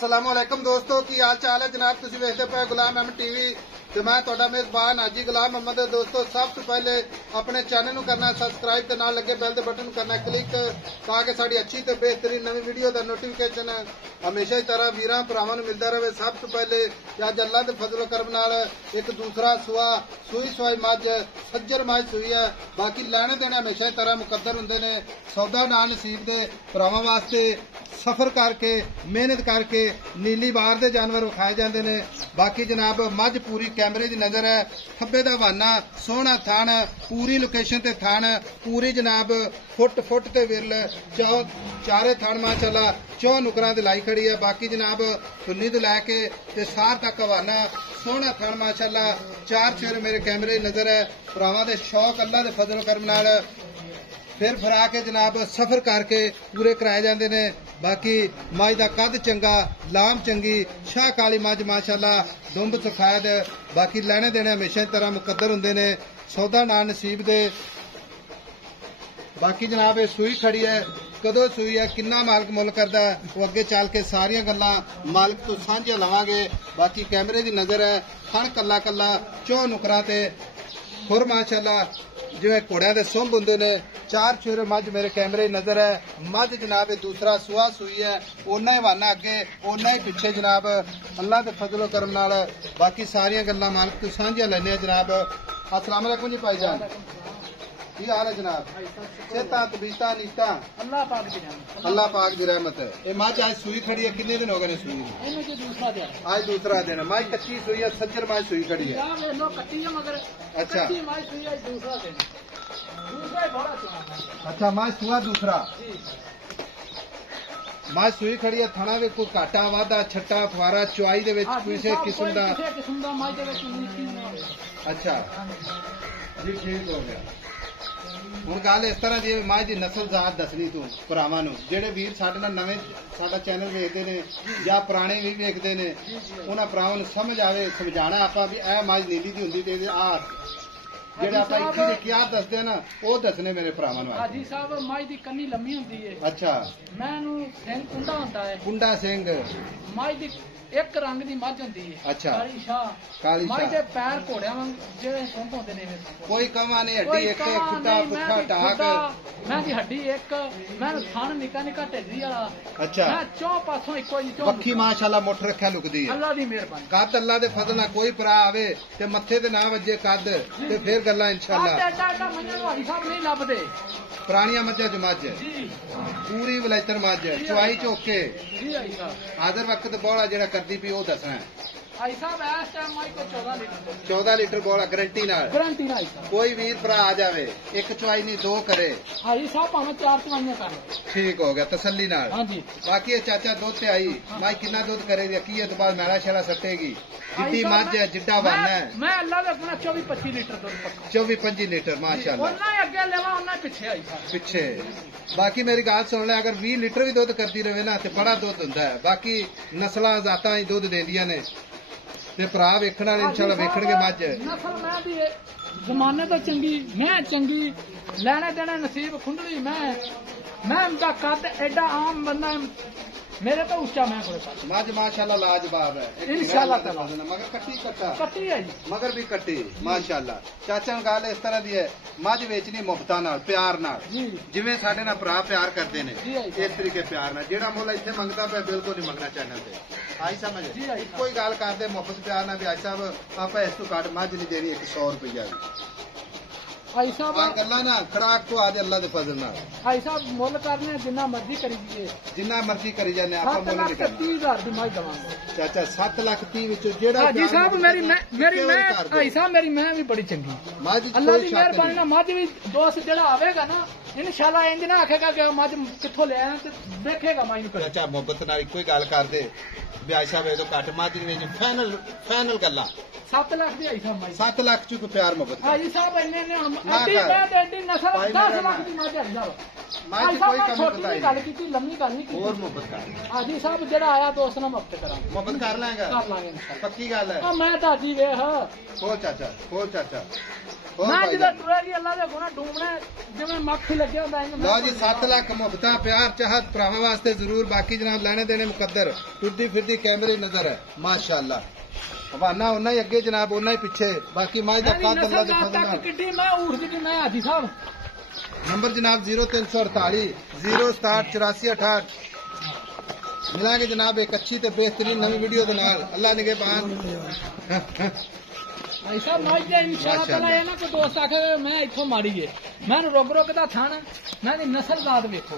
अस्सलामुअलैकुम दोस्तों की हाल चाल है जनाब। तुम वेखते पे गुलाम अहमद टीवी ते मैं तुहाडा मेजबान हाजी गुलाम अहमद। दोस्तों सब तो पहले अपने चैनल नूं करना सबसक्राइब ते नाल लगे बेल दे बटन नूं करना क्लिक ताकि साडी अच्छी ते बेहतरीन नवी वीडियो दा नोटिफिकेशन हमेशा ही तरह वीरां भरावां नूं मिलदा रहे। सब तो पहले अज अल्लाह दे फजल करम नाल एक दूसरा सुआ सूई सवाई मझ सज्जर मझ सूई है। बाकी लैने देने हमेशा ही तरह मुकद्दर हुंदे ने। सौदा ना नसीब दे भरावां वास्ते सफर करके मेहनत करके नीली बार दे जानवर विखाए जाते हैं। बाकी जनाब मझ पूरी कैमरे की नज़र है। खब्बे दा वाना सोहना थान पूरी लोकेशन ते थान पूरी जनाब फुट फुट ते विरल चारे थान माशाअल्लाह चौ नुकरां ते लाई खड़ी है। बाकी जनाब सुन्नी तो लैके ते सार तक वाना सोहना थान माशाअल्लाह चार चेहरे मेरे कैमरे की नज़र है। भरावां दे शौक अल्लाह दे फजल करम नाल फिर फरा के जनाब सफर करके पूरे कराए जाते हैं। बाकी मझ का कद चंगा लाम चंगी शाह काली मझ माशाअल्लाह दुंब सफेद। बाकी लैने देने हमेशा की तरह मुकद्दर होंगे ने। सौदा ना नसीब दे। बाकी जनाब ये सूई खड़ी है कदों सूई है किन्ना मालक मुल करता है वो अगे चल के सारिया गल्लां मालक तो सांझियां लवांगे। बाकी कैमरे की नज़र है थण कला कला चौ नुकरां ते खुर माशाअल्लाह जिवें घोड़ियां दे सुंभ हुंदे ने। चार चूरे मझ मेरे कैमरे नज़र है। मझ जनाब दूसरा सुआ सूई है ओना ही वाना अगे ओना ही पिछे जनाब अल्लाह के फजलो करम नाल। बाकी सारिया गल्लां मालक तो सांझियां लैने जनाब। अस्सलाम वालेकुम जी भाईजान की हाल है जनाब? सेहता तबीयता नीता अल्लाह पाक की रहमत है। ये मझ आज सूई खड़ी है कितने दिन हो गए सूई? आज दूसरा दिन है। मझ कच्ची सूई है सज्जर मझ सूई खड़ी है। अच्छा अच्छा मझ सुआ दूसरा मझ सूई खड़ी है। थाना भी कोई घाटा वाधा छट्टा फवारा चुआई दे किसी किस्म का? अच्छा जी ठीक हो गया। ਹੁਣ ਗੱਲ ਇਸ ਤਰ੍ਹਾਂ ਜੀ ਮੱਝ ਦੀ ਨਸਲ ਜ਼ਾਤ ਦੱਸਣੀ ਤੂੰ ਭਰਾਵਾਂ ਨੂੰ ਜਿਹੜੇ ਵੀਰ ਸਾਡੇ ਨਾਲ ਨਵੇਂ ਸਾਡਾ ਚੈਨਲ ਵੇਖਦੇ ਨੇ ਜਾਂ ਪੁਰਾਣੇ ਵੀ ਵੇਖਦੇ ਨੇ ਉਹਨਾਂ ਭਰਾਵਾਂ ਨੂੰ ਸਮਝ ਆਵੇ ਸਮਝਾਣਾ ਆਪਾਂ ਵੀ ਇਹ ਮੱਝ ਨੀਲੀ ਦੀ ਹੁੰਦੀ ਤੇ ਆ ਜਿਹੜੇ ਆਪਾਂ ਇੱਥੇ ਦੇ ਕਿਆ ਦੱਸਦੇ ਆ ਨਾ ਉਹ ਦੱਸਣੇ ਮੇਰੇ ਭਰਾਵਾਂ ਨੂੰ। ਹਾਜੀ ਸਾਹਿਬ ਮੱਝ ਦੀ ਕੰਨੀ ਲੰਮੀ ਹੁੰਦੀ ਹੈ। ਅੱਛਾ ਮੈਨੂੰ ਸਿੰਘ ਕੁੰਡਾ ਹੁੰਦਾ ਹੈ। ਕੁੰਡਾ ਸਿੰਘ ਮੱਝ ਦੀ ਇੱਕ ਰੰਗ ਦੀ ਮੱਝ ਹੁੰਦੀ ਹੈ। ਅੱਛਾ ਕਾਲੀ ਸ਼ਾਹ ਮੱਝ ਦੇ ਪੈਰ ਘੋੜਿਆਂ ਵਾਂਗ ਜਿਵੇਂ ਸੁੰਭ ਹੁੰਦੇ ਨੇ ਕੋਈ ਕਮਾ ਨਹੀਂ ਹੱਡੀ ਇੱਕ ਖੁੱਟਾ ਪੁੱਠਾ ਟਾਕ ਮੈਂ ਦੀ ਹੱਡੀ ਇੱਕ ਮੈਨੂੰ ਥਣ ਨਿੱਕਾ ਨਿੱਕਾ ਢੇਰੀ ਵਾਲਾ। ਅੱਛਾ ਮੈਂ ਚੌ ਪਾਸੋਂ ਇੱਕੋ ਜੀ ਪੱਖੀ ਮਾਸ਼ਾਅੱਲਾ ਮੁੱਠ ਰੱਖਿਆ ਲੁਕਦੀ ਹੈ। ਅੱਲਾ ਦੀ ਮਿਹਰਬਾਨੀ ਕੱਦ ਅੱਲਾ ਦੇ ਫਜ਼ਲ ਨਾਲ ਕੋਈ ਭਰਾ ਆਵੇ ਤੇ ਮੱਥੇ ਤੇ ਨਾ ਵੱਜੇ ਕੱਦ ਤੇ ਫਿਰ ਗੱਲਾਂ ਇਨਸ਼ਾਅੱਲਾ। ਐਡਾ ਮੰਨਿਆ ਹਾਜੀ ਸਾਹਿਬ ਨਹੀਂ ਲੱਭਦੇ ਪੁਰਾਣੀਆਂ ਮੱਝਾਂ ਚ ਮੱਝ ਪੂਰੀ ਵਲੈਤਰ ਮੱਝ ਚੁਆਈ ਝੋਕੇ ਜੀ ਹਾਜੀ ਸਾਹਿਬ ਹਾਜ਼ਰ ਵਕਤ ਬੋਲਾ ਜਿਹੜਾ ਕਰਦੀ ਪਈ ਉਹ ਦੱਸਣਾ। ਹਾਜੀ ਸਾਹਿਬ ਇਸ ਟਾਈਮ ਮੱਝ ਕੋ 14 ਲੀਟਰ ਬੋਲਾ ਗਰੰਟੀ ਨਾਲ ਕੋਈ ਵੀਰ ਭਰਾ ਆ ਜਾਵੇ ਇੱਕ ਚੁਆਈ ਨਹੀਂ ਦੋ ਕਰੇ ਹਾਜੀ ਸਾਹਿਬ ਭਾਵੇਂ ਚਾਰ ਚੁਆਈਆਂ ਕਰ ਠੀਕ ਹੋ ਗਿਆ ਤਸੱਲੀ ਨਾਲ। ਹਾਂਜੀ ਬਾਕੀ ਇਹ ਚਾਚਾ ਦੁੱਧ ਤੇ ਆਈ ਮੈਂ ਕਿੰਨਾ ਦੁੱਧ ਕਰੇਗੀ ਕੀ ਇਹ ਬਾਅਦ ਮੈਲਾ ਛੇਲਾ ਸੱਟੇਗੀ ਜਿੱਡੀ ਮੱਝ ਹੈ ਜਿੱਡਾ ਵਾਨਾ ਹੈ। ਮੈਂ ਅੱਲਾ ਦਾ ਆਪਣਾ 24-25 ਲੀਟਰ ਦੁੱਧ ਪੱਕਾ 24-25 ਲੀਟਰ ਮਾਸ਼ਾਅੱਲਾ ਉਹਨਾਂ ਹੀ ਅੱਗੇ ਲੈਵਾ ਉਹਨਾਂ ਪਿੱਛੇ ਆਈ ਪਿੱਛੇ। ਬਾਕੀ ਮੇਰੀ ਗੱਲ ਸੁਣ ਲੈ ਅਗਰ 20 ਲੀਟਰ ਵੀ ਦੁੱਧ ਕਰਦੀ ਰਹੇ ਨਾ ਤੇ ਬੜਾ ਦੁੱਧ ਹੁੰਦਾ ਹੈ। ਬਾਕੀ ਨਸਲਾਂ ਜ਼ਾਤਾਂ ਹੀ ਦੁੱਧ ਦਿੰਦੀਆਂ ਨੇ ਤੇ ਭਰਾ ਵੇਖਣ ਵਾਲੇ ਇਨਸ਼ਾਅੱਲਾ ਵੇਖਣਗੇ ਮੱਝ ਨਸਲ ਮੈਂ ਦੀ ਜ਼ਮਾਨੇ ਤੋਂ ਚੰਗੀ ਮੈਂ ਚੰਗੀ ਲੈਣੇ ਦੇਣੇ ਨਸੀਬ ਖੁੰਡਲੀ ਮੈਂ ਦਾ ਕੱਦ ਐਡਾ ਆਮ ਬੰਦਾ मेरे तो ऊंचा मैं मझ माशाअल्लाह लाजवाब है इंशाअल्लाह मगर कट्टी है मगर भी कट्टी माशाअल्लाह। चाचा गल इस तरह की है मझ वेचनी मुफ्तां नाल प्यार नाल जिवें साडे नाल भरा प्यार करते ने इस तरीके प्यार नाल जेड़ा मुल इत्थे मंगदा पिया बिल्कुल नहीं मंगना चैनल ते आई समझ इक्को ही गल करदे मुफ्त प्यार नाल भी आई साहब आपां इस तों घट मझ नहीं देनी 100 रुपया भाई साहब गल्ला ना खराक तो आज अल्लाह दे फजल नाल भाई साहब मुल करने जिन्ना मर्जी करी जाइए जिन्ना मर्जी करी जाने आपा मुल नहीं करना। 30,000 दी मझ दवांगे चाचा 7 लाख 30 विचों जेड़ा हाजी साहब मेरी मैं भाई साहब मेरी मैं भी बड़ी चंगी मझ अल्लाह दी मेहरबानी नाल मझ भी दोस्त जेड़ा आवेगा ना इंशाअल्लाह इंज ना आखेगा कि मझ कित्थों ले आया ते देखेगा माई नु चाचा मोहब्बत नाल कोई गल कर दे भाई साहब ए तो घट मझ नहीं फाइनल गल्ला 7 लाख दी आई साहब मझ 7 लाख च कोई प्यार मोहब्बत हाजी साहब इन्ने ने एडी नस्ल 10 लाख दी मझ आई साहब मैं कोई कम बताई गल कीती लम्मी गल नहीं कीती और मोहब्बत कर हाजी साहब जेड़ा आया दोस्त नाल मुफ्त करा मोहब्बत कर लांगा इंशाअल्लाह पक्की गल है। मैं दादी वेख हो चाचा मैं जिदा टुरा जी अल्लाह दे गुना डूमने जिवें मक्खी लगे हुंदा लो जी 7 लाख मुफ्ता प्यार चाहत भरावां वास्ते जरूर। बाकी जनाब लैने देने मुकद्दर टुरदी फिरती कैमरे नजर है माशाअल्लाह। हवाना उन्ना ही अगे जनाब उन्ना ही पीछे, बाकी माज दा कद अल्लाह दे फजल नाल। किड्डी मैं ऊठ दी मैं हाजी साहब। नंबर जनाब 0348 067 84 68। मिलांगे जनाब एक अच्छी ते बेहतरीन नवी वीडियो दे नाल। अल्लाह निगहबान। ऐसा मौज दे इंशाअल्लाह ताला है ना, कोई दोस्त आखे मैं इथों मारी है, मैं रुक रुक दा थाना मैं नस्ल दाद वेखो।